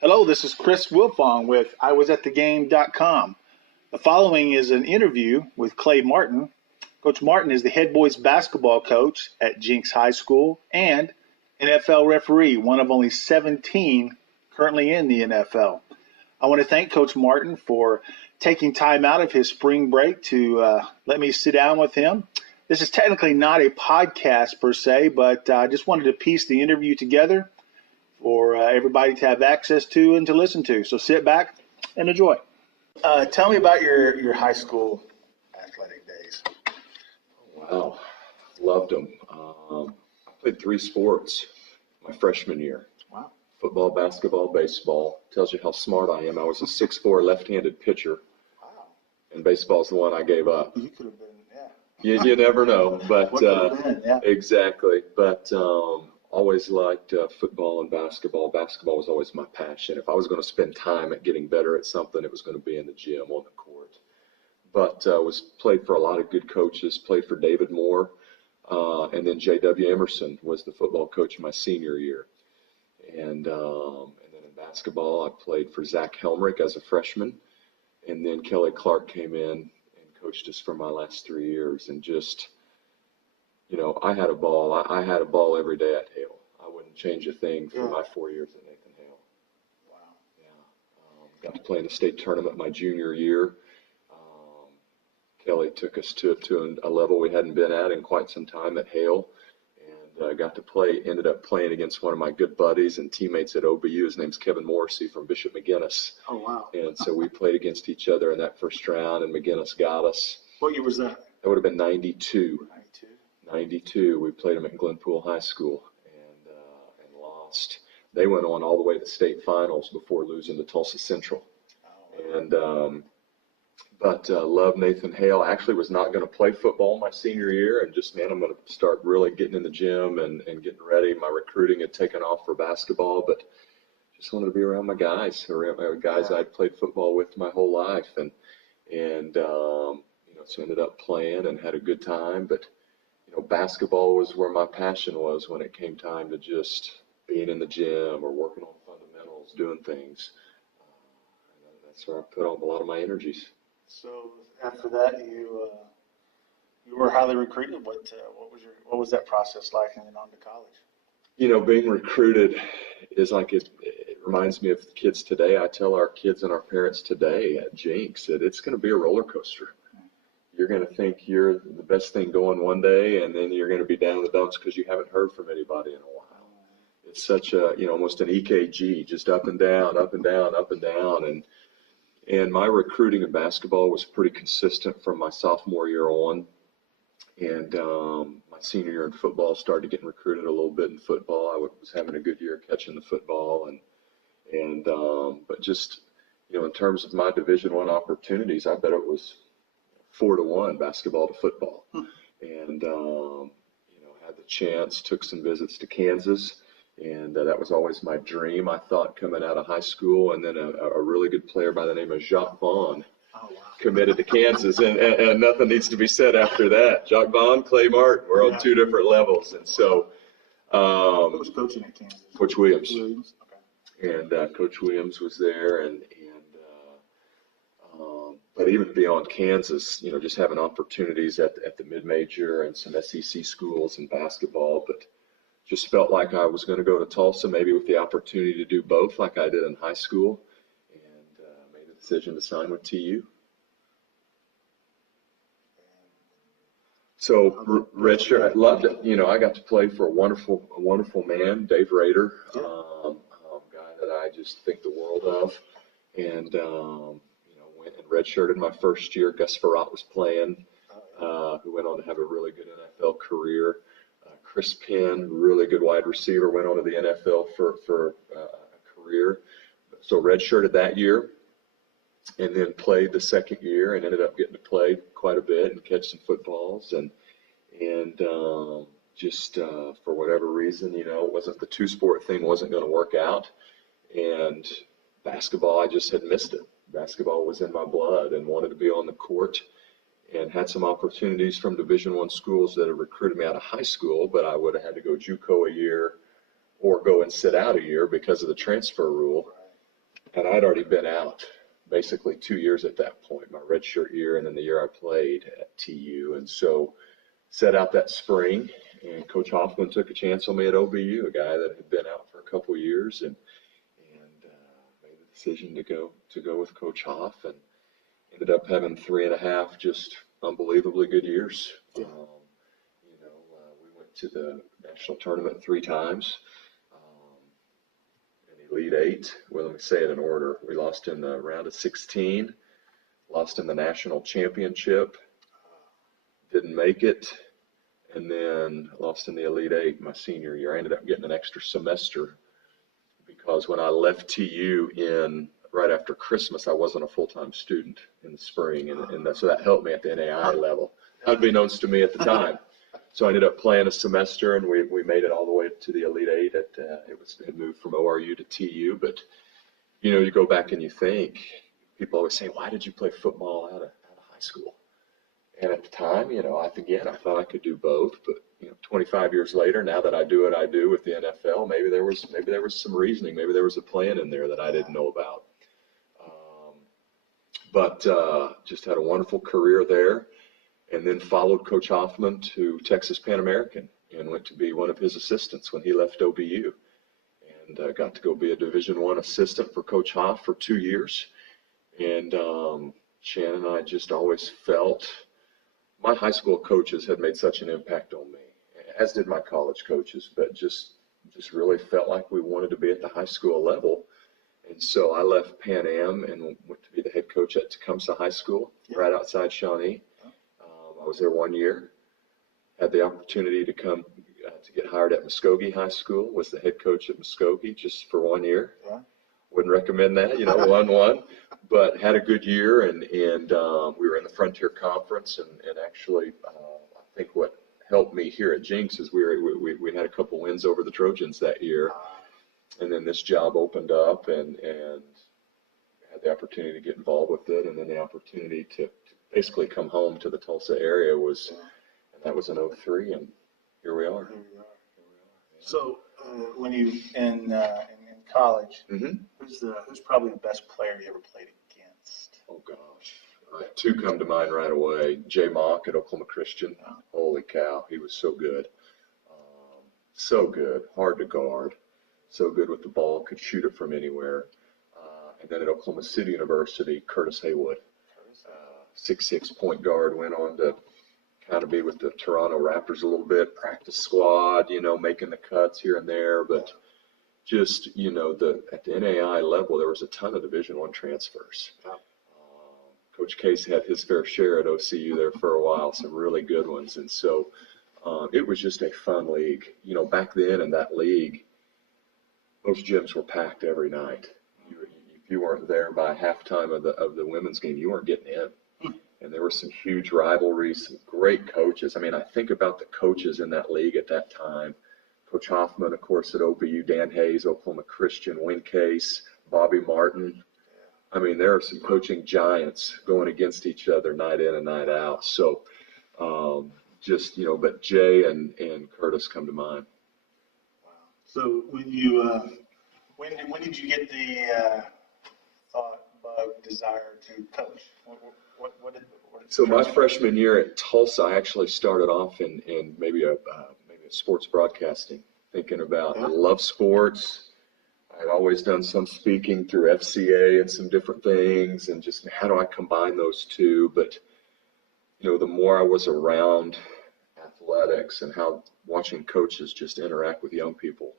Hello, this is Chris Wilfong with IWasAtTheGame.com. The following is an interview with Clay Martin. Coach Martin is the head boys basketball coach at Jenks High School and NFL referee, one of only 17 currently in the NFL. I want to thank Coach Martin for taking time out of his spring break to let me sit down with him. This is technically not a podcast per se, but I just wanted to piece the interview together for everybody to have access to and to listen to. So sit back and enjoy. Tell me about your high school athletic days. Wow, loved them. I played 3 sports my freshman year. Wow. Football, basketball, baseball. Tells you how smart I am. I was a 6'4" left-handed pitcher. Wow. And baseball's the one I gave up. You could have been, yeah. You never know, but What could have been, yeah. Exactly. But always liked football and basketball. Basketball was always my passion. If I was going to spend time at getting better at something, it was going to be in the gym, on the court. But played for a lot of good coaches. Played for David Moore, and then J.W. Emerson was the football coach my senior year. And then in basketball, I played for Zach Helmrich as a freshman, and then Kelly Clark came in and coached us for my last 3 years. And just, I had a ball. I had a ball every day at Hale. I wouldn't change a thing for my 4 years at Nathan Hale. Wow. Yeah. Got to play in the state tournament my junior year. Kelly took us to a level we hadn't been at in quite some time at Hale, and got to play. Ended up playing against one of my good buddies and teammates at OBU. His name's Kevin Morrissey from Bishop McGinnis. Oh, wow. And so we played against each other in that first round, and McGinnis got us. What year was that? That would have been 92. 92. 92. We played them at Glenpool High School and lost. They went on all the way to the state finals before losing to Tulsa Central. Oh, wow. And but loved Nathan Hale. Actually was not going to play football my senior year, and just, man, I'm going to start really getting in the gym and getting ready. My recruiting had taken off for basketball, but just wanted to be around my guys, I'd played football with my whole life, and so ended up playing and had a good time. But basketball was where my passion was when it came time to just being in the gym or working on fundamentals, doing things. That's where I put on a lot of my energies. So after that, you were highly recruited. What was that process like, and then on to college? Being recruited is like it reminds me of the kids today. I tell our kids and our parents today at Jenks that it's going to be a roller coaster. You're going to think you're the best thing going one day, and then you're going to be down in the dumps because you haven't heard from anybody in a while. It's such a, almost an EKG, just up and down, up and down, up and down. And my recruiting in basketball was pretty consistent from my sophomore year on. And my senior year in football, started getting recruited a little bit in football. I was having a good year catching the football. But just, in terms of my Division I opportunities, I bet it was 4-1 basketball to football. And, had the chance, took some visits to Kansas. And that was always my dream, I thought, coming out of high school. And then a really good player by the name of Jacques Vaughn committed to Kansas. And nothing needs to be said after that. Jacques Vaughn, Clay Martin, we're on 2 different levels. And so Who was coaching at Kansas? Coach Williams. Okay. And Coach Williams was there. But even beyond Kansas, just having opportunities at the mid-major and some SEC schools in basketball. But just felt like I was going to go to Tulsa, maybe with the opportunity to do both like I did in high school, and made the decision to sign with TU. So redshirt, I loved it. I got to play for a wonderful man, Dave Rader, guy that I just think the world of, and went and redshirted my first year. Gus Farrat was playing, who went on to have a really good NFL career. Chris Penn, really good wide receiver, went on to the NFL for a career. So redshirted that year, and then played the second year, and ended up getting to play quite a bit and catch some footballs. And just for whatever reason, it wasn't the 2-sport thing wasn't going to work out. And basketball, I just had missed it. Basketball was in my blood and wanted to be on the court. And had some opportunities from Division I schools that had recruited me out of high school, but I would have had to go JUCO a year or go and sit out a year because of the transfer rule. And I'd already been out basically 2 years at that point, my redshirt year and then the year I played at TU. And so set out that spring, and Coach Hoffman took a chance on me at OBU, a guy that had been out for a couple of years, and made the decision to go with Coach Hoff, and ended up having 3.5 just unbelievably good years. We went to the national tournament 3 times. Elite 8. Well, let me say it in order. We lost in the round of 16, lost in the national championship, didn't make it, and then lost in the Elite 8 my senior year. I ended up getting an extra semester because when I left TU right after Christmas, I wasn't a full-time student in the spring, and so that helped me at the NAI level, unbeknownst to me at the time. So I ended up playing a semester, and we made it all the way to the Elite 8. It moved from ORU to TU. But, you go back and you think, people always say, why did you play football out of high school? And at the time, I thought I could do both. But, 25 years later, now that I do what I do with the NFL, maybe there was some reasoning. Maybe there was a plan in there that I didn't know about. But just had a wonderful career there. And then followed Coach Hoffman to Texas Pan American and went to be one of his assistants when he left OBU. And got to go be a Division I assistant for Coach Hoff for 2 years. And Shannon and I just always felt my high school coaches had made such an impact on me, as did my college coaches, but just really felt like we wanted to be at the high school level. And so I left Pan Am and went to be the head coach at Tecumseh High School, right outside Shawnee. I was there 1 year, had the opportunity to come to get hired at Muskogee High School, was the head coach at Muskogee just for 1 year. Yeah. Wouldn't recommend that, 1-1, but had a good year, and we were in the Frontier Conference, and actually I think what helped me here at Jenks is we had a couple wins over the Trojans that year, and then this job opened up, and had the opportunity to get involved with it, and then the opportunity to basically come home to the Tulsa area and that was in 2003, and here we are. So when you in college, who's probably the best player you ever played against? Oh gosh, 2 come to mind right away. Jay Mock at Oklahoma Christian. Holy cow, he was so good. So good, hard to guard, so good with the ball, could shoot it from anywhere. And then at Oklahoma City University, Curtis Haywood. 6'6" point guard, went on to kind of be with the Toronto Raptors a little bit, practice squad, making the cuts here and there. But just, at the NAI level, there was a ton of Division I transfers. Coach Case had his fair share at OCU there for a while, some really good ones. And so it was just a fun league. Back then in that league, most gyms were packed every night. If you weren't there by halftime of the women's game, you weren't getting in. And there were some huge rivalries, some great coaches. I mean, I think about the coaches in that league at that time. Coach Hoffman, of course, at OBU, Dan Hayes, Oklahoma Christian, Win Case, Bobby Martin. I mean, there are some coaching giants going against each other night in and night out. So but Jay and Curtis come to mind. Wow. So when you when did you get the thought, bug, desire to coach? So my freshman year at Tulsa, I actually started off in maybe a sports broadcasting, thinking about I love sports. I'd always done some speaking through FCA and some different things, and just how do I combine those two? But the more I was around athletics and how watching coaches just interact with young people,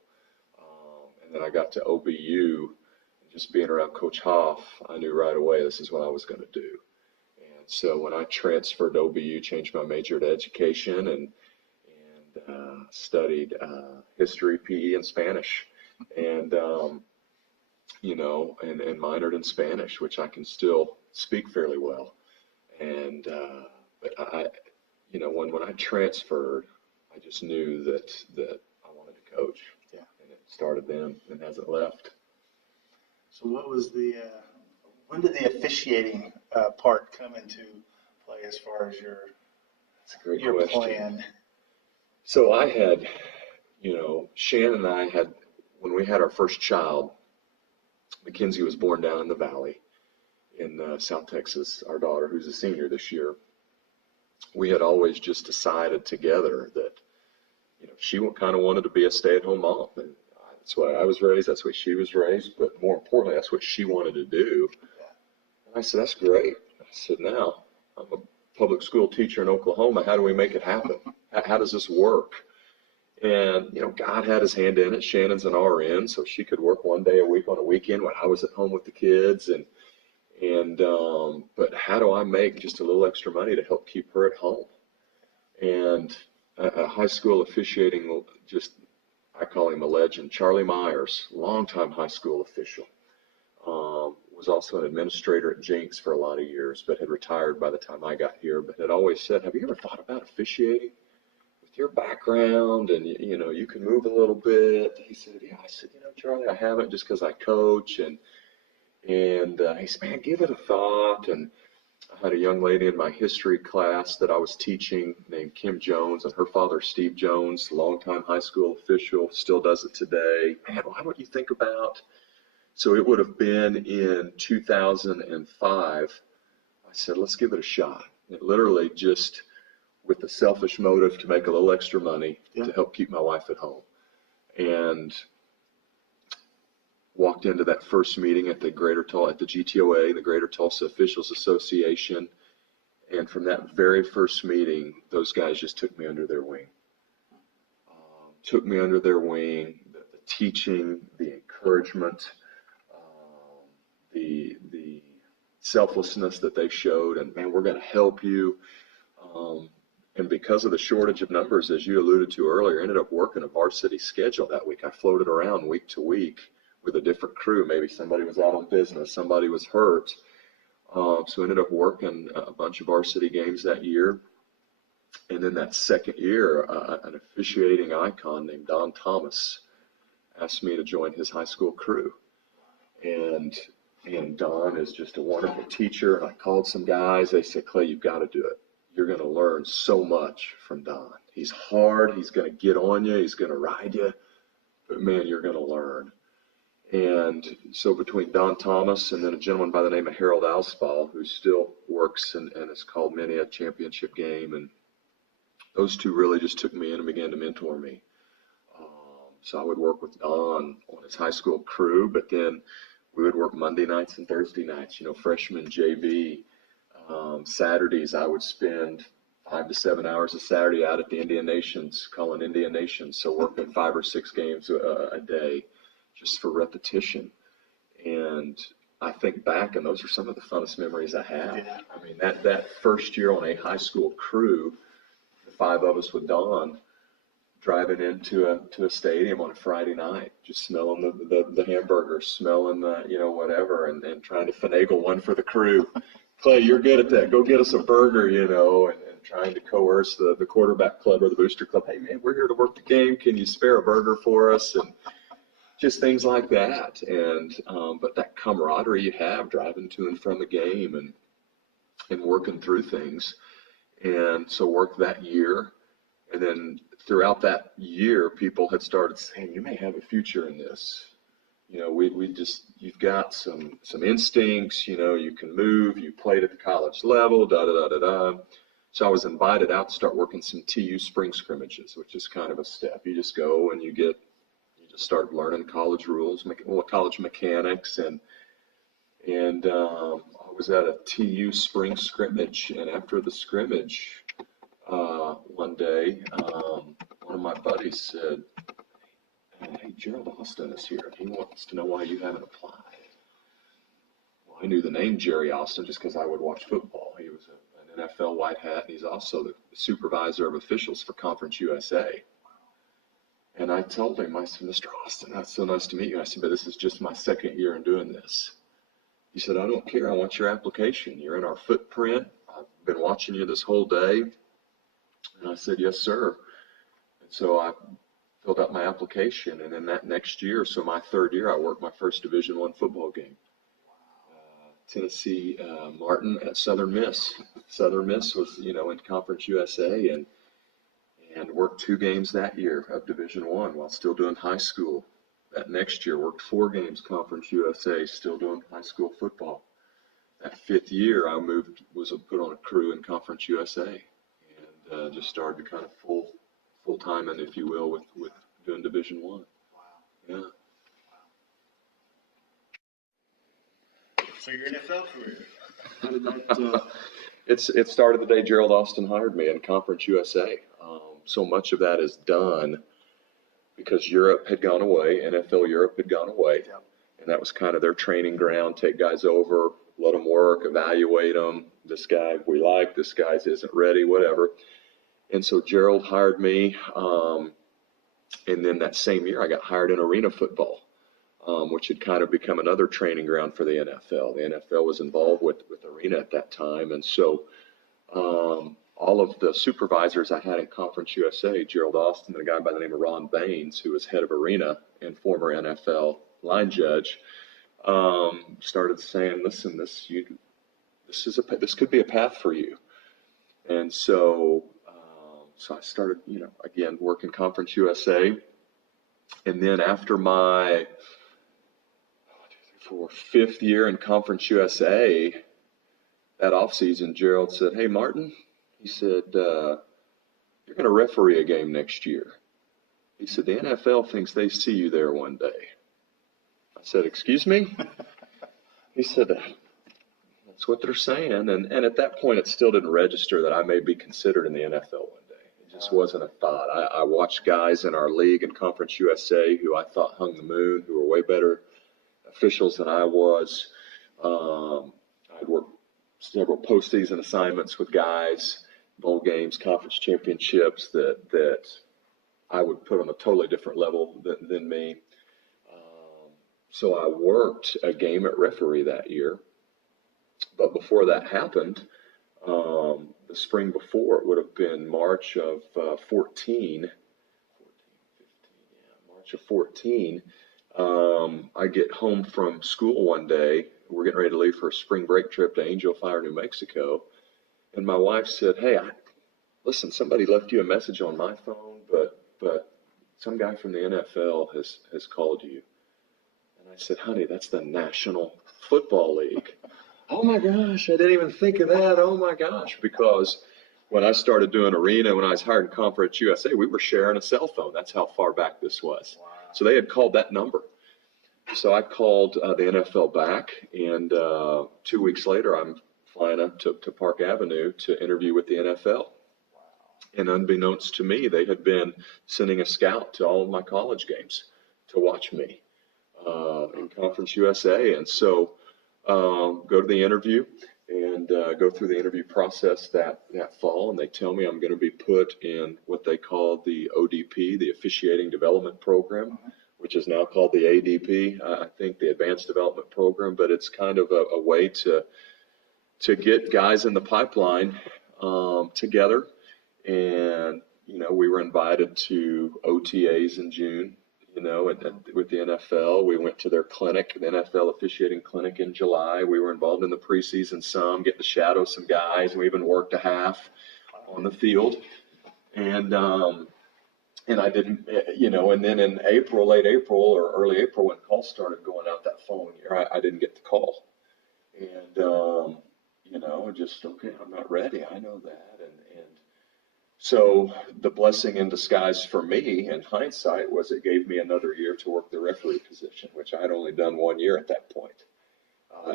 and then I got to OBU, and just being around Coach Hoff, I knew right away this is what I was going to do. So when I transferred to OBU, changed my major to education and studied history, PE, and Spanish, and and minored in Spanish, which I can still speak fairly well. And but I when I transferred, I just knew that I wanted to coach. Yeah. And it started then and hasn't left. So what was when did the officiating part come into play as far as your plan? So I had, Shannon and I had, when we had our first child, Mackenzie was born down in the valley in South Texas. Our daughter, who's a senior this year, we had always just decided together that, she kind of wanted to be a stay-at-home mom. And that's why I was raised. That's what she was raised. But more importantly, that's what she wanted to do. And I said, that's great. I said, now, I'm a public school teacher in Oklahoma. How do we make it happen? How does this work? And, God had his hand in it. Shannon's an RN, so she could work one day a week on a weekend when I was at home with the kids. But how do I make just a little extra money to help keep her at home? And high school officiating, I call him a legend, Charlie Myers, longtime high school official, was also an administrator at Jenks for a lot of years, but had retired by the time I got here, but had always said, have you ever thought about officiating? With your background and, you can move a little bit. He said, yeah. I said, Charlie, I haven't, just because I coach. And he said, man, give it a thought. And I had a young lady in my history class that I was teaching named Kim Jones, and her father, Steve Jones, longtime high school official, still does it today. Man, why don't you think about? So it would have been in 2005. I said, let's give it a shot. It literally just with the selfish motive to make a little extra money to help keep my wife at home. And walked into that first meeting at the GTOA, the Greater Tulsa Officials Association. And from that very first meeting, those guys just took me under their wing. The teaching, the encouragement, the selflessness that they showed, and man, we're going to help you. And because of the shortage of numbers, as you alluded to earlier, I ended up working a varsity schedule that week. I floated around week to week with a different crew. Maybe somebody was out on business, somebody was hurt. So I ended up working a bunch of varsity games that year. And then that second year, an officiating icon named Don Thomas asked me to join his high school crew. And Don is just a wonderful teacher. And I called some guys. They said, Clay, you've got to do it. You're going to learn so much from Don. He's hard. He's going to get on you. He's going to ride you. But, man, you're going to learn. And so between Don Thomas and then a gentleman by the name of Harold Alspaul, who still works and has called many a championship game, and those two really just took me in and began to mentor me. So I would work with Don on his high school crew, but then we would work Monday nights and Thursday nights, freshman JV. Saturdays, I would spend 5 to 7 hours a Saturday out at the Indian Nations, calling Indian Nations. So working 5 or 6 games a day just for repetition. And I think back, and those are some of the funnest memories I have. Yeah. I mean, that first year on a high school crew, the 5 of us with Don, driving into a stadium on a Friday night, just smelling the hamburgers, smelling the, whatever, and then trying to finagle one for the crew. Clay, you're good at that. Go get us a burger, and trying to coerce the quarterback club or the booster club. Hey, man, we're here to work the game. Can you spare a burger for us? And just things like that. And but that camaraderie you have driving to and from the game and working through things. And so worked that year. And then throughout that year, people had started saying, you may have a future in this. You've got some instincts, you can move, you played at the college level, da-da-da-da-da. So I was invited out to start working some TU spring scrimmages, which is kind of a step. You just go and you just start learning college rules, college mechanics. And I was at a TU spring scrimmage, and after the scrimmage, one day, one of my buddies said, hey, Gerald Austin is here. He wants to know why you haven't applied. Well, I knew the name Jerry Austin just because I would watch football. He was an NFL white hat, and he's also the supervisor of officials for Conference USA. And I told him, I said, Mr. Austin, that's so nice to meet you. I said, but this is just my second year in doing this. He said, I don't care. I want your application. You're in our footprint. I've been watching you this whole day. And I said, yes, sir. And so I filled out my application, and then that next year, so my third year, I worked my first Division I football game. Tennessee Martin at Southern Miss. Southern Miss was, in Conference USA, and worked 2 games that year of Division I while still doing high school That next year, worked 4 games Conference USA, still doing high school football. That 5th year, I was put on a crew in Conference USA, and just started kind of full time, and if you will, with doing Division I. Yeah. So your NFL career, how did that? It started the day Gerald Austin hired me in Conference USA. So much of that is done because Europe had gone away, NFL Europe had gone away, Yep. and that was kind of their training ground. Take guys over, let them work, evaluate them. This guy we like, this guy isn't ready, whatever. And so Gerald hired me, and then that same year I got hired in arena football, which had kind of become another training ground for the NFL. The NFL was involved with arena at that time, and so all of the supervisors I had in Conference USA, Gerald Austin, and a guy by the name of Ron Baines, who was head of arena and former NFL line judge, started saying, "Listen, this could be a path for you." And so I started, again, working Conference USA, and then after my 5th year in Conference USA, that offseason, Gerald said, "Hey, Martin," he said, "you're going to referee a game next year." He said, "The NFL thinks they see you there one day." I said, "Excuse me?" He said, "That's what they're saying." And at that point, it still didn't register that I may be considered in the NFL one day. It just wasn't a thought. I watched guys in our league in Conference USA who I thought hung the moon, who were way better officials than I was. I'd worked several postseason assignments with guys, bowl games, conference championships that I would put on a totally different level than me. So I worked a game at referee that year. But before that happened, the spring before, it would have been March of 14. March of 14. I get home from school one day. We're getting ready to leave for a spring break trip to Angel Fire, New Mexico. And my wife said, "Hey, listen, somebody left you a message on my phone, but some guy from the NFL has called you." And I said, "Honey, that's the National Football League." "Oh my gosh, I didn't even think of that. Oh my gosh." Because when I started doing arena, when I was hired in Conference USA, we were sharing a cell phone. That's how far back this was. Wow. So they had called that number. So I called the NFL back, and 2 weeks later, I'm flying up to Park Avenue to interview with the NFL. Wow. And unbeknownst to me, they had been sending a scout to all of my college games to watch me in Conference USA. And so go to the interview and go through the interview process that fall, and they tell me I'm going to be put in what they call the ODP, the Officiating Development Program, which is now called the ADP, I think the Advanced Development Program, but it's kind of a way to get guys in the pipeline together. And, we were invited to OTAs in June, with the NFL. We went to their clinic, the NFL officiating clinic in July. We were involved in the preseason some, get to shadow some guys. We even worked a half on the field. And I didn't, and then in April, late April or early April, when calls started going out that following year, I didn't get the call. And, just, okay, I'm not ready. I know that. And so the blessing in disguise for me in hindsight was it gave me another year to work the referee position, which I had only done 1 year at that point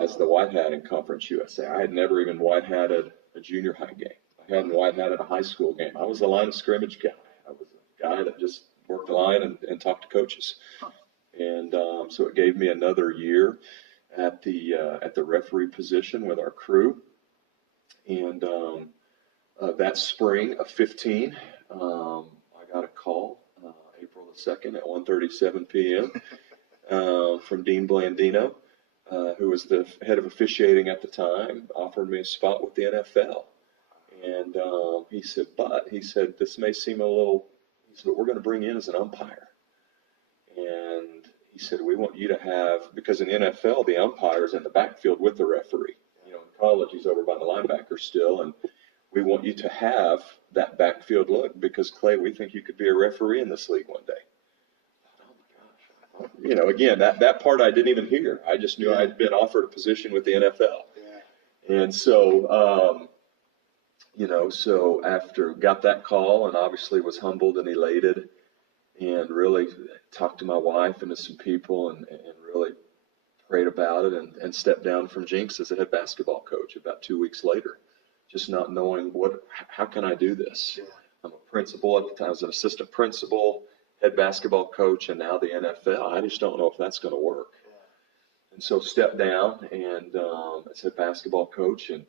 as the white hat in Conference USA. I had never even white hatted a junior high game. I hadn't white hatted a high school game. I was the line of scrimmage guy. I was a guy that just worked the line and talked to coaches. And so it gave me another year at the referee position with our crew. And that spring of 15, I got a call April the 2nd at 1:37 p.m. From Dean Blandino, who was the head of officiating at the time, offered me a spot with the NFL. And he said, "This may seem a little," he said, "but we're going to bring you in as an umpire." And he said, "We want you to have," because in the NFL, the umpire's in the backfield with the referee. In college, he's over by the linebacker still, and we want you to have that backfield look because, Clay, we think you could be a referee in this league one day. Oh, my gosh. again, that part I didn't even hear. I just knew I'd been offered a position with the NFL. Yeah. And so, so after got that call and obviously was humbled and elated and really talked to my wife and to some people and really prayed about it and stepped down from Jenks as a head basketball coach about 2 weeks later, just not knowing how can I do this? Yeah. I'm a principal at the time. I was an assistant principal, head basketball coach, and now the NFL. I just don't know if that's going to work. Yeah. And so stepped down and as head basketball coach and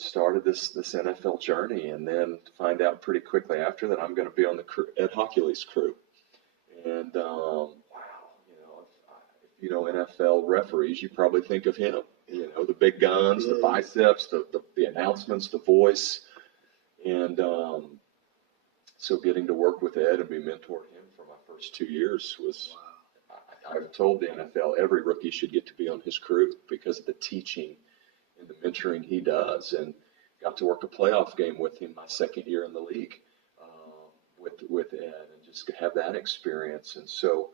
started this NFL journey, and then find out pretty quickly after that I'm going to be on the Ed Hockley's crew. And wow, if you know NFL referees, you probably think of him. The big guns, the biceps, the announcements, the voice, and so getting to work with Ed and be mentored him for my first 2 years was. Wow. I've told the NFL every rookie should get to be on his crew because of the teaching and the mentoring he does, and got to work a playoff game with him my second year in the league with Ed, and just have that experience. And so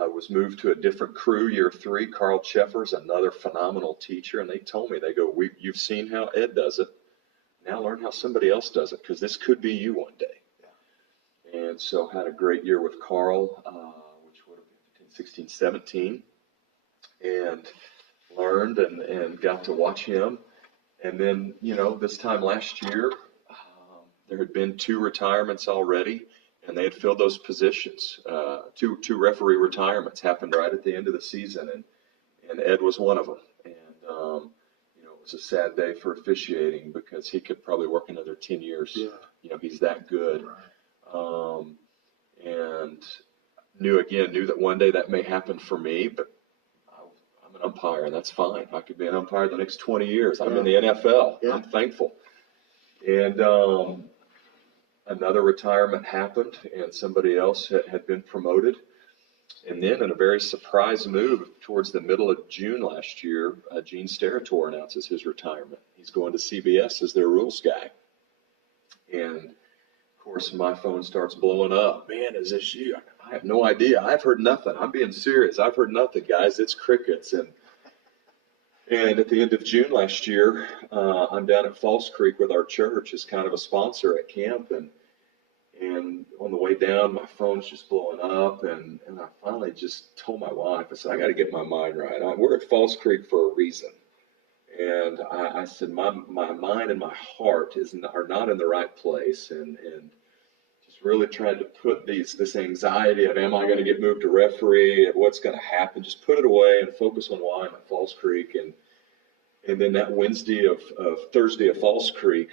I was moved to a different crew year 3. Carl Cheffers, another phenomenal teacher, and they told me, they go, you've seen how Ed does it. Now learn how somebody else does it, because this could be you one day. Yeah. And so had a great year with Carl, which would have been 16, 17, and learned and got to watch him. And then, this time last year, there had been 2 retirements already, and they had filled those positions. Two referee retirements happened right at the end of the season, and Ed was one of them. And, it was a sad day for officiating because he could probably work another 10 years. Yeah. He's that good. Right. And knew that one day that may happen for me, but I'm an umpire, and that's fine. I could be an umpire the next 20 years. I'm in the NFL. Yeah. I'm thankful. And another retirement happened, and somebody else had been promoted. And then in a very surprise move towards the middle of June last year, Gene Steratore announces his retirement. He's going to CBS as their rules guy. And, of course, my phone starts blowing up. Man, is this you? I have no idea. I've heard nothing. I'm being serious. I've heard nothing, guys. It's crickets. And at the end of June last year, I'm down at Falls Creek with our church as kind of a sponsor at camp. And on the way down, my phone's just blowing up. And I finally just told my wife, I said, I got to get my mind right. We're at Falls Creek for a reason. And I said, my mind and my heart are not in the right place. And just really trying to put this anxiety of, am I going to get moved to referee, and what's going to happen, just put it away and focus on why I'm at Falls Creek. And then that Thursday of Falls Creek,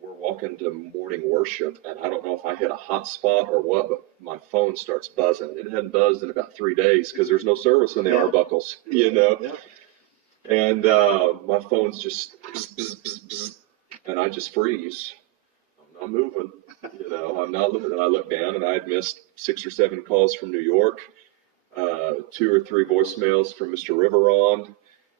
we're walking to morning worship, and I don't know if I hit a hot spot or what, but my phone starts buzzing. It hadn't buzzed in about 3 days because there's no service in the Arbuckles, Yeah. And my phone's just bzz, bzz, bzz, bzz, and I just freeze. I'm not moving, I'm not looking. And I look down, and I had missed 6 or 7 calls from New York, 2 or 3 voicemails from Mr. Riveron.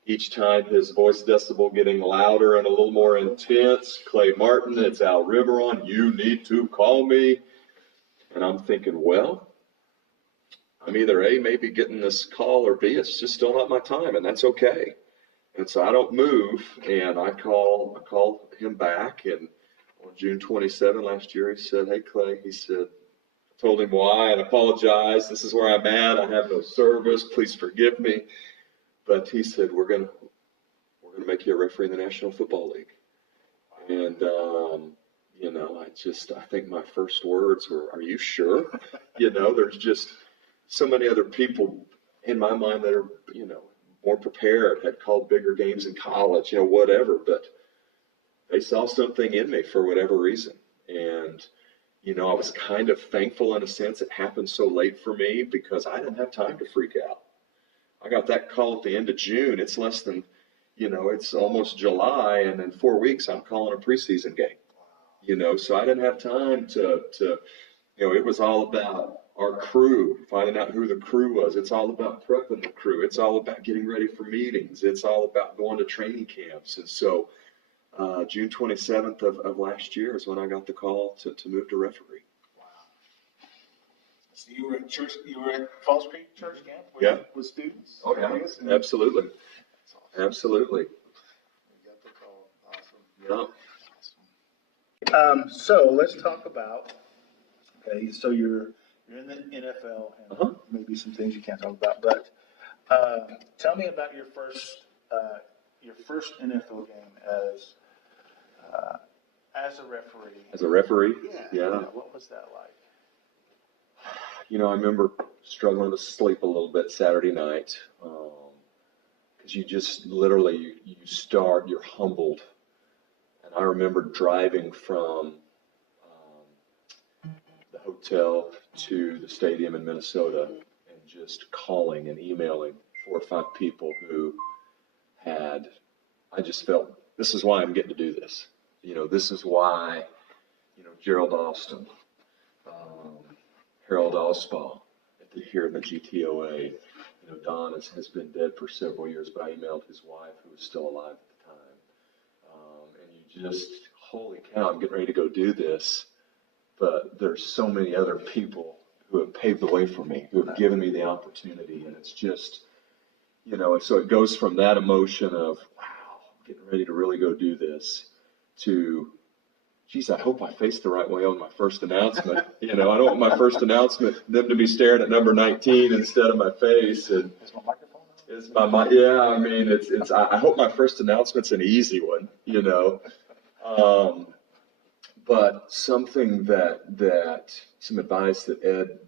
Each time his voice decibel getting louder and a little more intense. Clay Martin, it's Al Riveron. You need to call me. And I'm thinking, well, I'm either A, maybe getting this call, or B, it's just still not my time, and that's okay. And so I don't move, and I call him back, and on June 27 last year, he said, hey, Clay, he said, I told him why and apologized. This is where I'm at. I have no service. Please forgive me. But he said, we're going to make you a referee in the National Football League. And, I think my first words were, are you sure? There's just so many other people in my mind that are, more prepared, had called bigger games in college, whatever. But they saw something in me for whatever reason. And, I was kind of thankful in a sense it happened so late for me because I didn't have time to freak out. I got that call at the end of June. It's less than, it's almost July, and in 4 weeks I'm calling a preseason game. So I didn't have time to it was all about our crew, finding out who the crew was. It's all about prepping the crew. It's all about getting ready for meetings. It's all about going to training camps. And so June 27th of last year is when I got the call to move to referee. So you were at church. You were at Falls Creek Church Camp with, Yeah. with students. Oh yeah, absolutely, absolutely. You got the call. Awesome. Yeah. So let's talk about. Okay, so you're in the NFL, and maybe some things you can't talk about, but tell me about your first NFL game as a referee. As a referee, Yeah. What was that like? I remember struggling to sleep a little bit Saturday night because you just literally you're humbled. And I remember driving from the hotel to the stadium in Minnesota and just calling and emailing 4 or 5 people who I just felt, this is why I'm getting to do this. This is why, Gerald Austin, Harold Oswald here in the GTOA. Don has been dead for several years, but I emailed his wife, who was still alive at the time. And you just, holy cow, I'm getting ready to go do this. But there's so many other people who have paved the way for me, who have given me the opportunity. And it's just, so it goes from that emotion of, wow, I'm getting ready to really go do this, to, geez, I hope I faced the right way on my first announcement. I don't want my first announcement, them to be staring at number 19 instead of my face. And Is my microphone on? it's yeah, I mean, I hope my first announcement's an easy one, But something some advice that Ed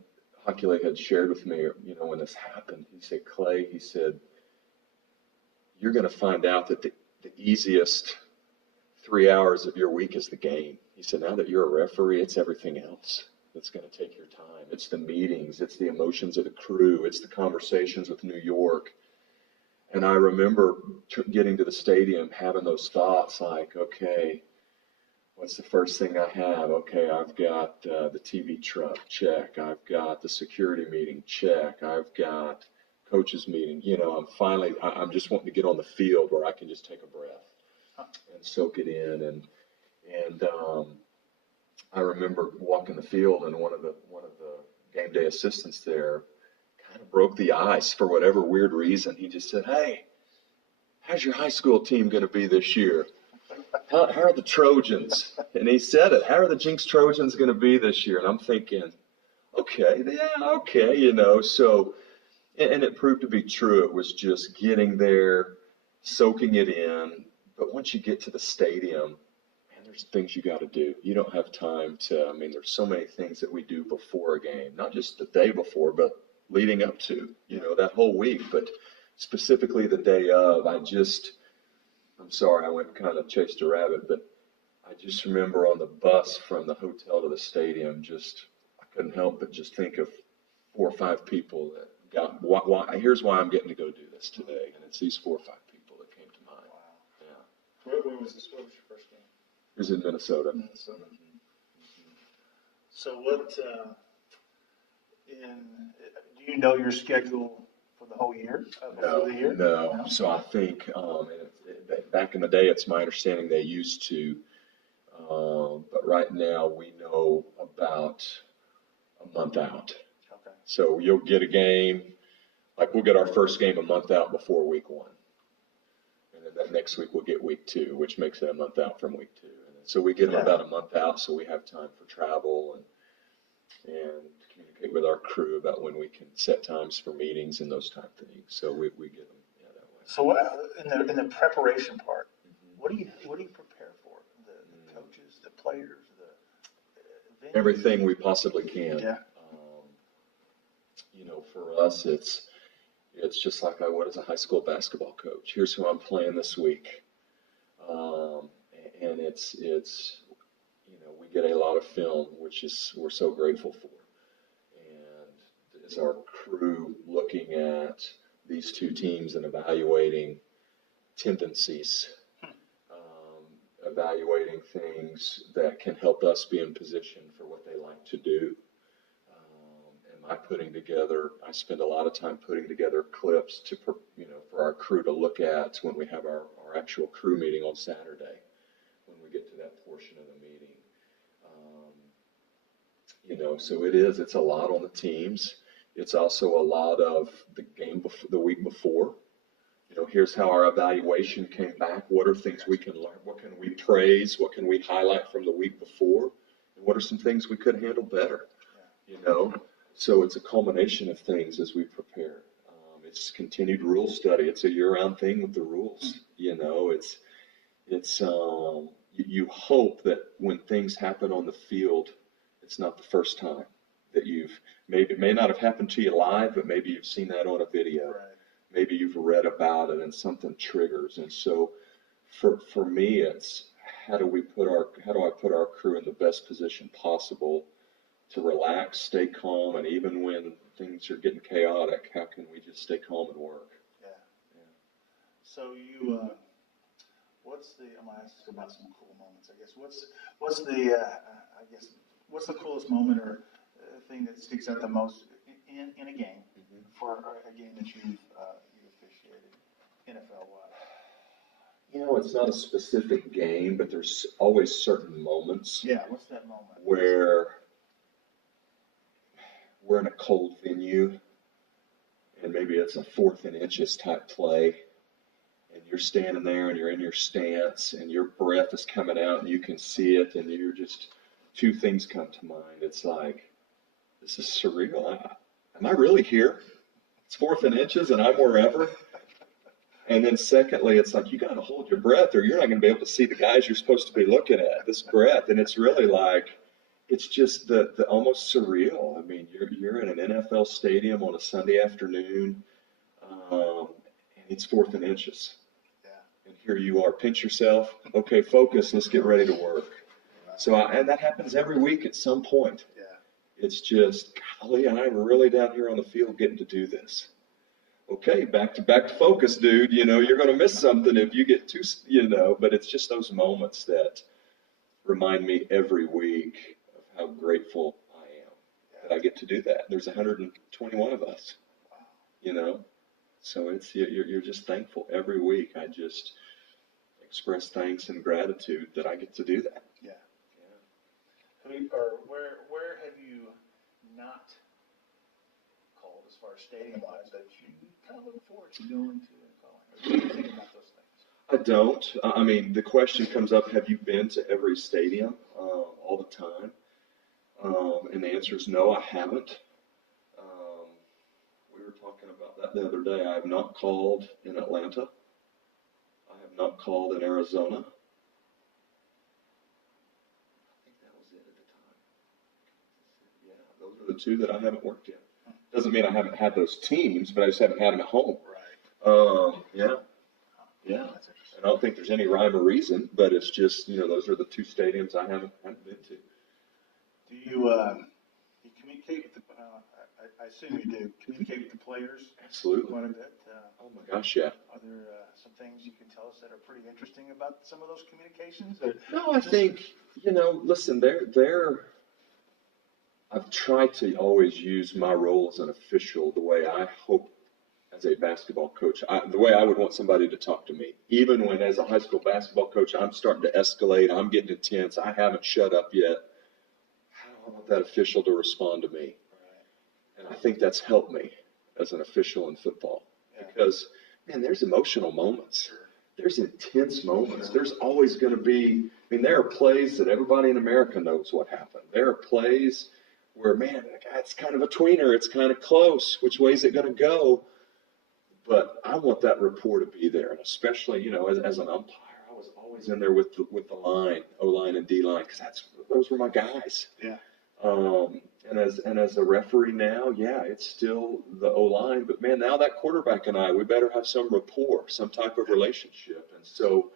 Hockley had shared with me, when this happened, he said, Clay, you're going to find out that the easiest 3 hours of your week is the game. He said, now that you're a referee, it's everything else that's going to take your time. It's the meetings, it's the emotions of the crew, it's the conversations with New York. And I remember getting to the stadium, having those thoughts like, okay, what's the first thing I have? Okay, I've got the TV truck, check. I've got the security meeting, check. I've got coaches meeting. I'm just wanting to get on the field where I can just take a breath and soak it in. And I remember walking the field, and one of the game day assistants there kind of broke the ice for whatever weird reason. He just said, hey, how's your high school team going to be this year? How are the Trojans? And he said it. How are the Jenks Trojans going to be this year? And I'm thinking, okay. So, and it proved to be true. It was just getting there, soaking it in. But once you get to the stadium, man, there's things you got to do. You don't have time there's so many things that we do before a game, not just the day before, but leading up to, that whole week. But specifically the day of, I'm sorry, I went kind of chased a rabbit, but I just remember on the bus from the hotel to the stadium, I couldn't help but just think of 4 or 5 people that got, here's why I'm getting to go do this today. And it's these 4 or 5 people that came to mind. Wow. Yeah. Where was this? Where was your first game? It was in Minnesota. Minnesota. So do you know your schedule for the whole year? Before the year? No. So I think, back in the day, it's my understanding they used to, but right now we know about a month out. Okay. So you'll get a game, like we'll get our first game a month out before week 1. And then that next week we'll get week 2, which makes it a month out from week 2. And so we get them about a month out, so we have time for travel and communicate with our crew about when we can set times for meetings and those type of things. So we get them that way. So in the preparation part, what do you prepare for? The coaches, the players, the venues? Everything we possibly can. Yeah. For us, it's just like I would as a high school basketball coach. Here's who I'm playing this week, and it's we get a lot of film, which we're so grateful for. And as our crew looking at these 2 teams and evaluating tendencies, evaluating things that can help us be in position for what they like to do. I spend a lot of time putting together clips for our crew to look at when we have our actual crew meeting on Saturday, when we get to that portion of the meeting. So it's a lot on the teams. It's also a lot of the the week before. Here's how our evaluation came back. What are things we can learn? What can we praise? What can we highlight from the week before? And what are some things we could handle better? So it's a culmination of things as we prepare. It's continued rule study. It's a year-round thing with the rules. You hope that when things happen on the field, it's not the first time that it may not have happened to you live, but maybe you've seen that on a video. Right. Maybe you've read about it and something triggers. And so for me, it's how do I put our crew in the best position possible to relax, stay calm, and even when things are getting chaotic, how can we just stay calm and work? Yeah. So I'm gonna ask about some cool moments, I guess. What's the coolest moment or thing that sticks out the most in a game for a game that you officiated, NFL wise? It's not a specific game, but there's always certain moments. Yeah, what's that moment? Where we're in a cold venue, and maybe it's a 4th and inches type play, and you're standing there and you're in your stance, and your breath is coming out, and you can see it, and two things come to mind. It's like, this is surreal. Am I really here? It's 4th and inches, and I'm wherever. And then secondly, it's like, you got to hold your breath, or you're not going to be able to see the guys you're supposed to be looking at. This breath, and it's really like, it's just the almost surreal. I mean, you're in an NFL stadium on a Sunday afternoon, and it's 4th and inches. Yeah. And here you are. Pinch yourself. Okay, focus. Let's get ready to work. So, and that happens every week at some point. Yeah. It's just, golly, I'm really down here on the field getting to do this. Okay, back to focus, dude. You're going to miss something if you get too, but it's just those moments that remind me every week of how grateful I am that I get to do that. There's 121 of us, so you're just thankful every week. I just express thanks and gratitude that I get to do that. Yeah. Where have you not called as far as stadium wise that you kind of look forward to going to and calling? Or do you think about those things? I don't. I mean, the question comes up, have you been to every stadium all the time? And the answer is no, I haven't. We were talking about that the other day. I have not called in Atlanta. I have not called in Arizona. I think that was it at the time. Yeah, those are the two that I haven't worked in. Doesn't mean I haven't had those teams, but I just haven't had them at home. Right. Yeah. That's interesting. I don't think there's any rhyme or reason, but it's just, those are the two stadiums I haven't been to. Do you communicate with I assume you do, communicate with the players? Absolutely. Quite a bit. Oh my gosh, yeah. Are there some things you can tell us that are pretty interesting about some of those communications? No, I think, listen, I've tried to always use my role as an official the way I hope as a basketball coach, the way I would want somebody to talk to me. Even when as a high school basketball coach, I'm starting to escalate, I'm getting intense, I haven't shut up yet. How do I want that official to respond to me? Right. And I think that's helped me as an official in football. Yeah. Because, man, there's emotional moments. There's intense moments. There's always going to be, there are plays that everybody in America knows what happened. There are plays where, man, it's kind of a tweener. It's kind of close. Which way is it going to go? But I want that rapport to be there. And especially, as an umpire, I was always in there with the line, O-line and D-line, because those were my guys. Yeah. And as a referee now, yeah, it's still the O-line. But, man, now that quarterback and we better have some rapport, some type of relationship. And so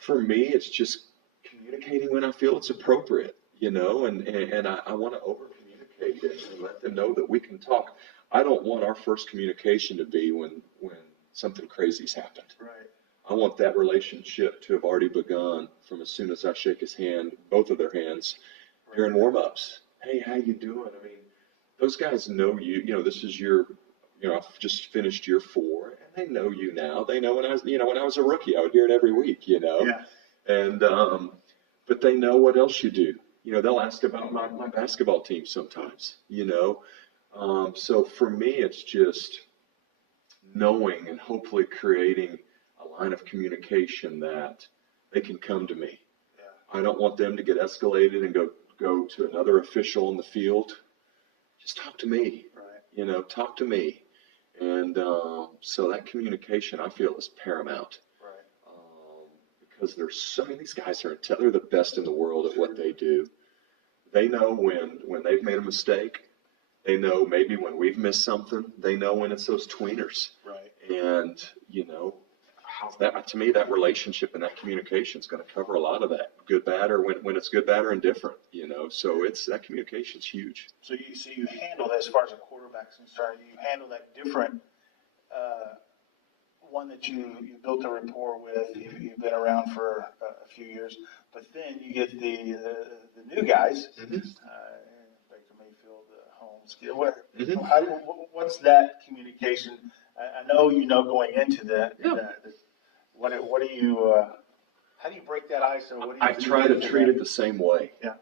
for me, it's just communicating when I feel it's appropriate, and I want to over-communicate it and let them know that we can talk. I don't want our first communication to be when something crazy's happened. Right. I want that relationship to have already begun from as soon as I shake his hand, both of their hands, during warm-ups. Hey, how you doing? Those guys know you. This is your, I've just finished year 4, and they know you now. They know when I was a rookie, I would hear it every week, Yeah. And but they know what else you do. they'll ask about my basketball team sometimes, So for me, it's just knowing and hopefully creating a line of communication that they can come to me. I don't want them to get escalated and go to another official in the field. Just talk to me, Right. Talk to me. And so that communication, I feel, is paramount. Right. Because these guys they're the best in the world at what they do. They know when they've made a mistake. They know maybe when we've missed something. They know when it's those tweeners. Right. And, to me, that relationship and that communication is going to cover a lot of that. Good, bad, or when it's good, bad, or indifferent, So that communication's huge. So you handle that as far as a quarterback's concerned. You handle that different, one that you built a rapport with. You've been around for a few years, but then you get the new guys. Mm-hmm. Baker Mayfield, Holmes. Mm-hmm. What's that communication? I know going into that. Yeah. What do you? How do you break that ice? Or what do you? I try to treat it the same way. Yeah.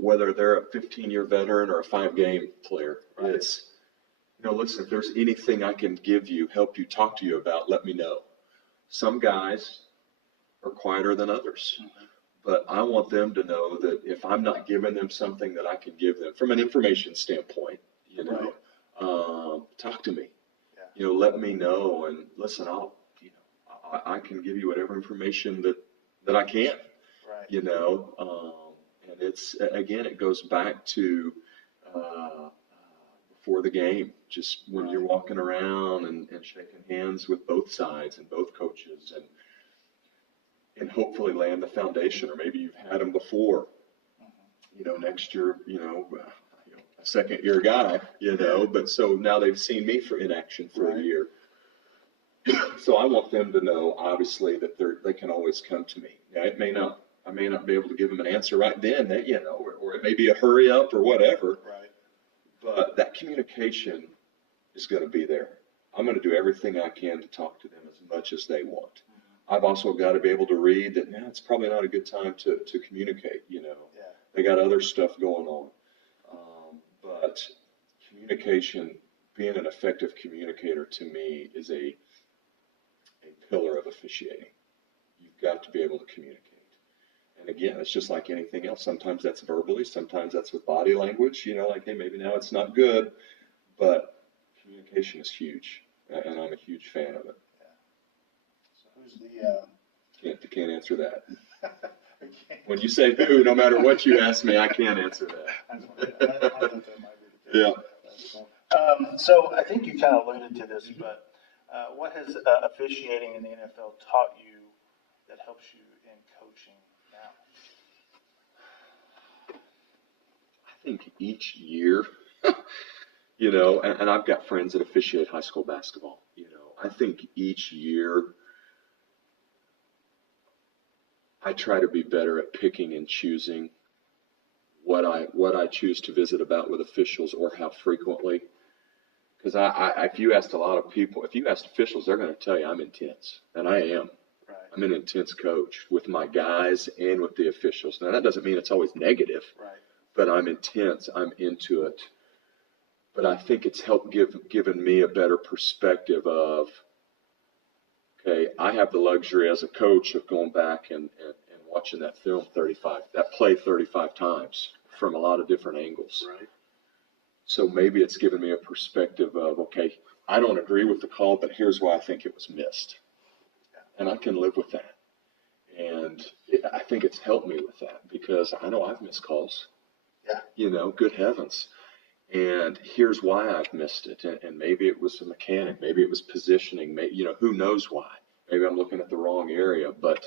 Whether they're a 15-year veteran or a 5-game player, right. It's listen, if there's anything I can give you, help you, talk to you about, let me know. Some guys are quieter than others, mm-hmm. but I want them to know that if I'm not giving them something that I can give them from an information standpoint, right. Talk to me. Yeah. Let me know, and listen, I can give you whatever information that I can. Right. And it's, again, it goes back to before the game, just when you're walking around and shaking hands with both sides and both coaches and hopefully laying the foundation, or maybe you've had them before, Mm-hmm. Next year, a second-year guy, but so now they've seen me in action for right. a year. So I want them to know, obviously, that they can always come to me. Now, I may not be able to give them an answer right then, or it may be a hurry up or whatever. Right. But that communication is going to be there. I'm going to do everything I can to talk to them as much as they want. Mm-hmm. I've also got to be able to read that, it's probably not a good time to communicate, Yeah. They got other stuff going on. But communication, being an effective communicator to me is a pillar of officiating. You've got to be able to communicate. And again, it's just like anything else. Sometimes that's verbally, sometimes that's with body language, like, hey, maybe now it's not good, but communication is huge, and I'm a huge fan of it. Yeah. So who's the... Can't answer that. When you say who, no matter what you ask me, I can't answer that. I thought that might be the case. Yeah. So I think you kind of alluded to this, but what has officiating in the NFL taught you that helps you in coaching now? I think each year, and I've got friends that officiate high school basketball. I think each year I try to be better at picking and choosing what I choose to visit about with officials or how frequently. Because if you asked a lot of people, if you asked officials, they're going to tell you I'm intense, and I am. Right. I'm an intense coach with my guys and with the officials. Now, that doesn't mean it's always negative, right. But I'm intense. I'm into it. But I think it's helped given me a better perspective of, okay, I have the luxury as a coach of going back and watching that play 35 times from a lot of different angles. Right. So maybe it's given me a perspective of, okay, I don't agree with the call, but here's why I think it was missed. Yeah. And I can live with that. And I think it's helped me with that because I know I've missed calls. Yeah. Good heavens. And here's why I've missed it. And maybe it was a mechanic. Maybe it was positioning. Maybe, who knows why. Maybe I'm looking at the wrong area. But,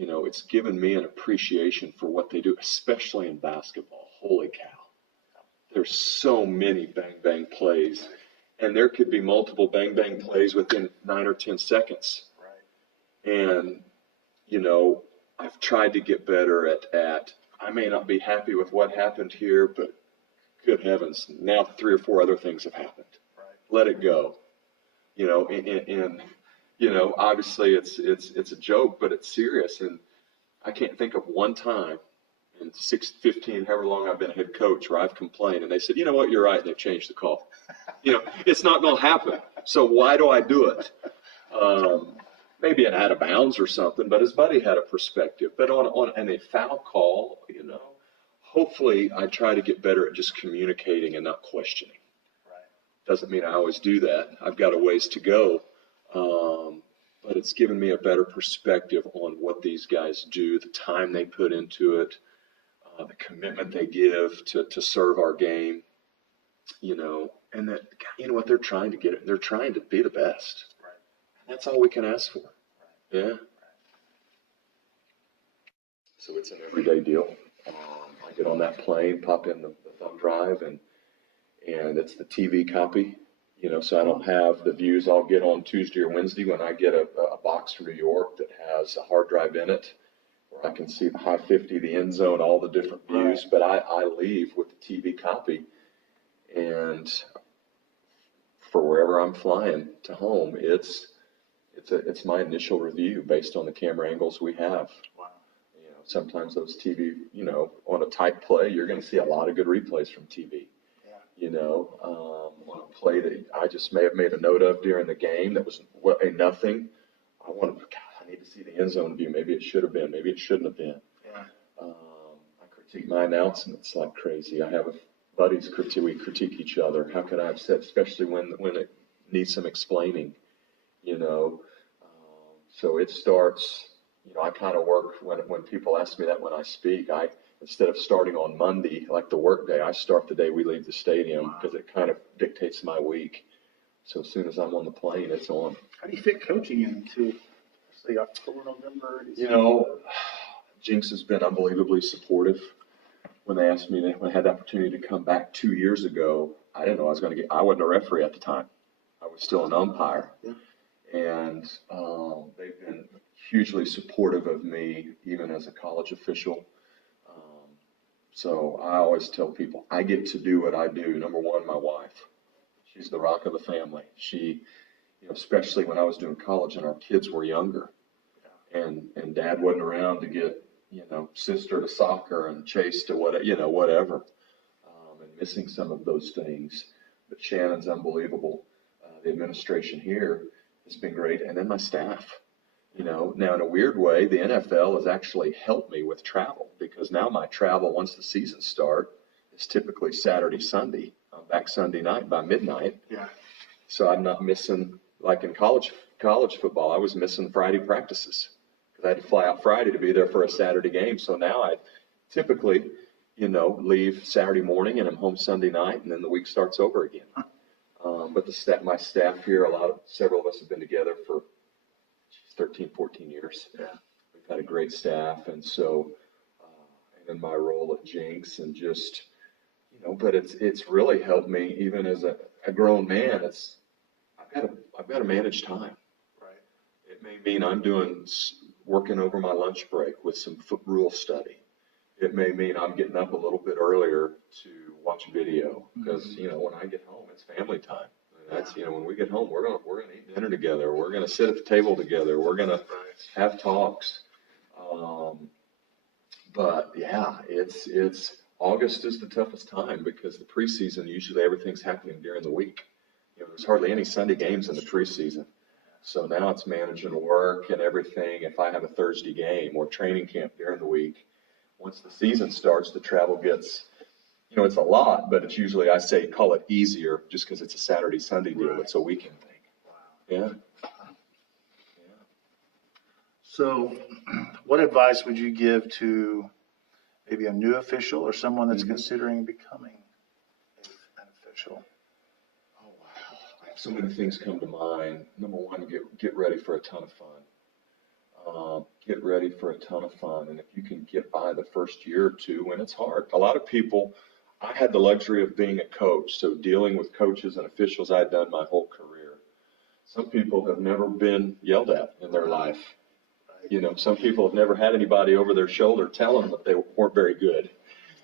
it's given me an appreciation for what they do, especially in basketball. Holy cow. There's so many bang-bang plays. And there could be multiple bang-bang plays within 9 or 10 seconds. Right. And, I've tried to get better at I may not be happy with what happened here, but good heavens, now 3 or 4 other things have happened. Right. Let it go. And obviously it's a joke, but it's serious. And I can't think of one time in 15, however long I've been a head coach, where I've complained and they said, you know what, you're right, and they've changed the call. It's not going to happen. So why do I do it? Maybe an out of bounds or something, but his buddy had a perspective. But on a foul call, hopefully I try to get better at just communicating and not questioning. Right. Doesn't mean I always do that. I've got a ways to go. But it's given me a better perspective on what these guys do, the time they put into it, the commitment they give to serve our game, and that, what they're trying to get it. They're trying to be the best. Right. And that's all we can ask for. Right. Yeah. Right. So it's an everyday deal. I get on that plane, pop in the thumb drive, and it's the TV copy. So I don't have the views I'll get on Tuesday or Wednesday when I get a box from New York that has a hard drive in it, where I can see the high 50, the end zone, all the different views. Right. But I leave with the TV copy, and for wherever I'm flying to home, it's my initial review based on the camera angles we have. Wow. Sometimes those TV, on a tight play, you're going to see a lot of good replays from TV. On a play that I just may have made a note of during the game that was a nothing. I need to see the end zone view. Maybe it should have been. Maybe it shouldn't have been. Yeah. I critique my announcements like crazy. I have buddies we critique each other. How could I have said, especially when it needs some explaining, So it starts. I kind of work when people ask me that when I speak. Instead of starting on Monday, like the work day, I start the day we leave the stadium because it kind of dictates my week. So as soon as I'm on the plane, it's on. How do you fit coaching into, say, October, November? Jenks has been unbelievably supportive. When they asked me, when I had the opportunity to come back 2 years ago, I didn't know I wasn't a referee at the time. I was still an umpire. Yeah. And they've been hugely supportive of me, even as a college official. So I always tell people, I get to do what I do. Number one, my wife. She's the rock of the family. She, especially when I was doing college and our kids were younger, and Dad wasn't around to get, sister to soccer and Chase to whatever, and missing some of those things. But Shannon's unbelievable. The administration here has been great, and then my staff. Now in a weird way, the NFL has actually helped me with travel, because now my travel, once the season starts, is typically Saturday, Sunday. I'm back Sunday night by midnight. Yeah. So I'm not missing, like in college football, I was missing Friday practices because I had to fly out Friday to be there for a Saturday game. So now I typically, leave Saturday morning and I'm home Sunday night, and then the week starts over again. Huh. But my staff here, several of us have been together for 13, 14 years. Yeah. We've had a great staff, and so, and in my role at Jenks, and just, but it's really helped me even as a grown man. I've got to manage time. Right. It may mean I'm working over my lunch break with some foot rule study. It may mean I'm getting up a little bit earlier to watch video, because when I get home, it's family time. That's, when we get home, we're gonna eat dinner together. We're gonna sit at the table together. We're gonna have talks. But yeah, it's August is the toughest time, because the preseason, usually everything's happening during the week. There's hardly any Sunday games in the preseason. So now it's managing work and everything. If I have a Thursday game or training camp during the week, once the season starts, the travel gets, it's a lot, but it's usually, call it easier, just because it's a Saturday, Sunday deal. Right. It's a weekend thing. Wow. Yeah. So what advice would you give to maybe a new official or someone that's considering becoming an official? Oh, wow. So many things come to mind. Number one, get ready for a ton of fun. Get ready for a ton of fun. And if you can get by the first year or two, when it's hard. A lot of people, I had the luxury of being a coach, so dealing with coaches and officials I'd done my whole career. Some people have never been yelled at in their life. Some people have never had anybody over their shoulder telling them that they weren't very good.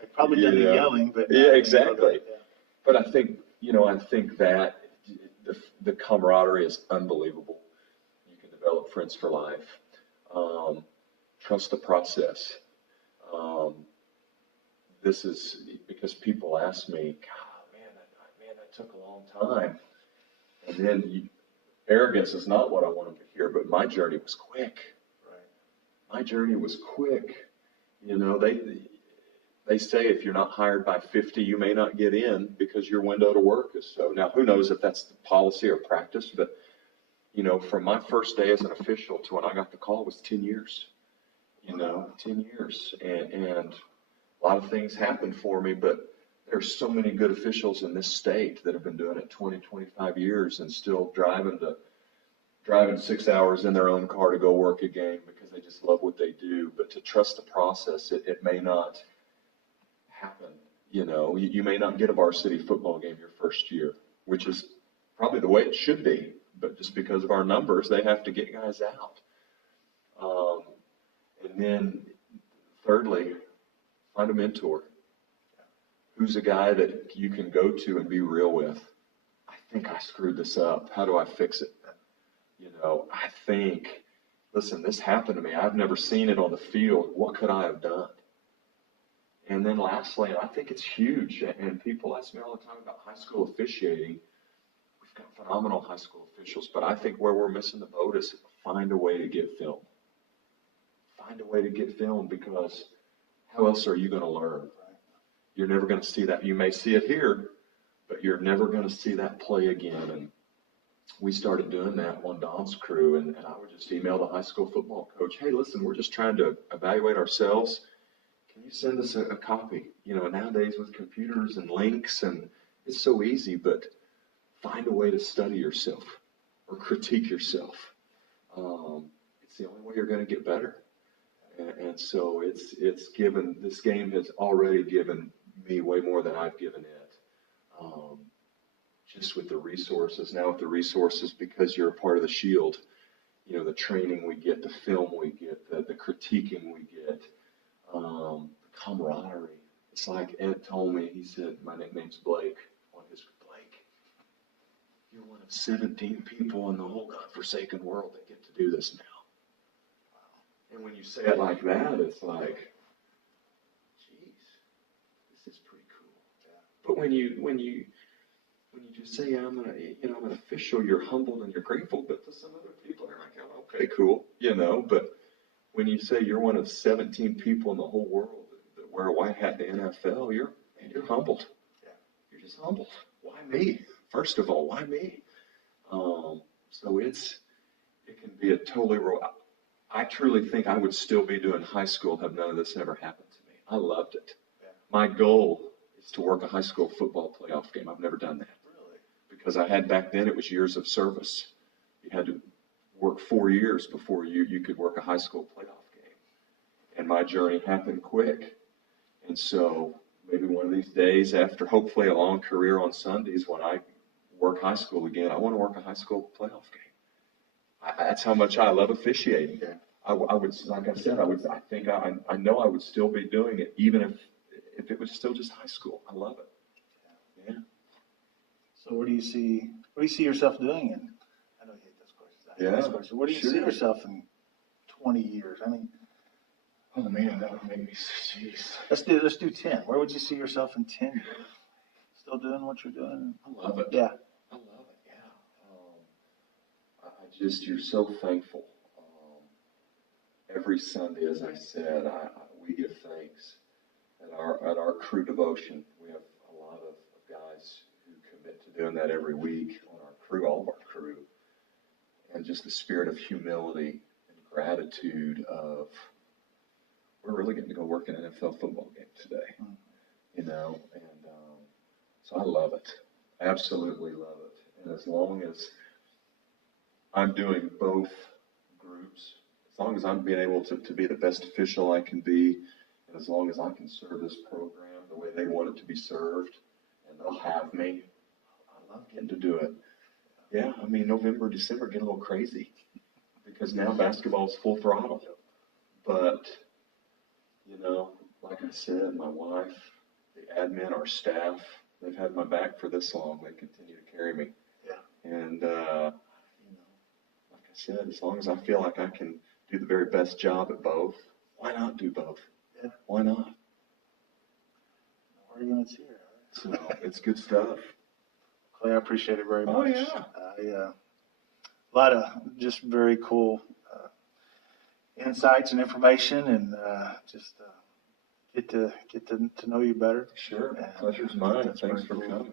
They've probably done the yelling, but yeah, exactly. But I think that the camaraderie is unbelievable. You can develop friends for life. Trust the process. this is because people ask me, God, man, that took a long time. And then arrogance is not what I want them to hear, but my journey was quick. Right. My journey was quick. You know, they say if you're not hired by 50, you may not get in because your window to work is so. Now, who knows if that's the policy or practice, but, you know, from my first day as an official to when I got the call was 10 years. You know, 10 years. And a lot of things happened for me, but there's so many good officials in this state that have been doing it 20, 25 years and still driving 6 hours in their own car to go work a game because they just love what they do. But to trust the process, it may not happen. You know, you may not get a varsity football game your first year, which is probably the way it should be. But just because of our numbers, they have to get guys out. And then thirdly, find a mentor. Who's a guy that you can go to and be real with? I think I screwed this up. How do I fix it? You know, I think, listen, this happened to me. I've never seen it on the field. What could I have done? And then lastly, and I think it's huge, and people ask me all the time about high school officiating. We've got phenomenal high school officials, but I think where we're missing the boat is find a way to get film. Find a way to get film, because how else are you going to learn? You're never going to see that. You may see it here, but you're never going to see that play again. And we started doing that on Don's crew, and I would just email the high school football coach, hey, listen, we're just trying to evaluate ourselves. Can you send us a copy? You know, nowadays with computers and links, and it's so easy, but find a way to study yourself or critique yourself. It's the only way you're going to get better. And so it's given, this game has already given me way more than I've given it. Just with the resources, now with the resources, because you're a part of the Shield, you know, the training we get, the film we get, the critiquing we get, the camaraderie. It's like Ed told me, he said, my nickname's Blake, on his Blake. You're one of 17 people in the whole godforsaken world that get to do this now. And when you say it like that, it's like, geez, this is pretty cool. Yeah. But when you just say, yeah, I'm an official, you're humbled and you're grateful, but to some other people, they're like, oh, okay, cool, you know. But when you say you're one of 17 people in the whole world that wear a white hat in the NFL, you're humbled. Yeah. You're just humbled. Why me? First of all, why me? So it can be a totally wrong. I truly think I would still be doing high school had none of this ever happened to me. I loved it. Yeah. My goal is to work a high school football playoff game. I've never done that. Really? Because I had back then, it was years of service. You had to work 4 years before you could work a high school playoff game. And my journey happened quick. And so maybe one of these days, after hopefully a long career on Sundays, when I work high school again, I want to work a high school playoff game. That's how much I love officiating. Yeah. I would, like I said, I know I would still be doing it, even if it was still just high school. I love it. Yeah. So where do you see yourself doing in? I know you hate those questions. I hate those questions. Where do you see yourself in 20 years? I mean, oh man, that would make me, jeez. Let's do 10. Where would you see yourself in 10 years? Still doing what you're doing? I love it. Yeah. I love it. Yeah. You're so thankful. Every Sunday, as I said, we give thanks. At our crew devotion, we have a lot of guys who commit to doing that every week on our crew, all of our crew. And just the spirit of humility and gratitude of, we're really getting to go work an NFL football game today, you know. And so I love it. Absolutely love it. And as long as I'm doing both groups, as long as I'm being able to be the best official I can be, and as long as I can serve this program the way they want it to be served, and they'll have me, I love getting to do it. Yeah, I mean, November, December get a little crazy because now basketball is full throttle. But, you know, like I said, my wife, the admin, our staff, they've had my back for this long. They continue to carry me. Yeah. And, you know, like I said, as long as I feel like I can do the very best job at both, why not do both? Yeah. Why not? arguments here. So it's good stuff. Clay, I appreciate it very much. Oh, yeah. A lot of just very cool insights and information, and just get to know you better. Sure. And Pleasure's mine. that's Thanks very for cool. coming.